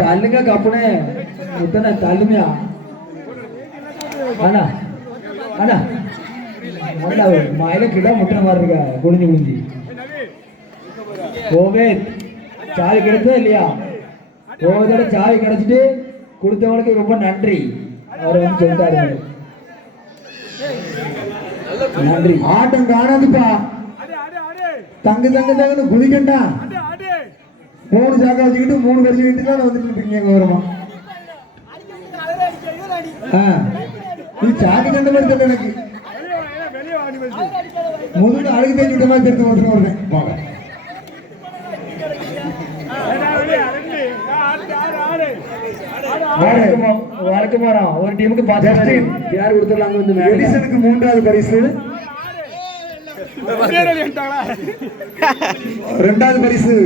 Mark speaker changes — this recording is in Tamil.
Speaker 1: தள்ளுங்க கப்புனே. முட்டனை தள்ளுமையா? அண்ணா அண்ணா. அண்ணா மயில கிட்ட முட்டனை மாதிரி இருக்க? ஓவே சாவி கிடைச்சா இல்லையா? ஓவதோட சாவி கிடைச்சிட்டு கொடுத்தவனுக்கு ரொம்ப நன்றி. அவர் வந்து சொல்லிட்டாரு. நன்றி.
Speaker 2: ஆட்டம் காணாதுப்பா. தங்கு தங்கு தங்குன்னு குதிக்கண்டா மூணு சாக்கா வச்சுக்கிட்டு மூணு வருஷம் வீட்டு தான் வந்துட்டு வருமா ஆ. இது சாக்கு கண்ட மாதிரி தெரியல எனக்கு. முதல்ல அழுகு தேய்ச்சி விட்ட மாதிரி தெரிஞ்சு வாங்க.
Speaker 1: வழக்கம் வரோம் ஒரு டீமுக்கு பார்த்து யார் கொடுத்துடலாம் வந்து
Speaker 2: எடிசனுக்கு மூன்றாவது பரிசு. ரெண்டாவது பரிசு.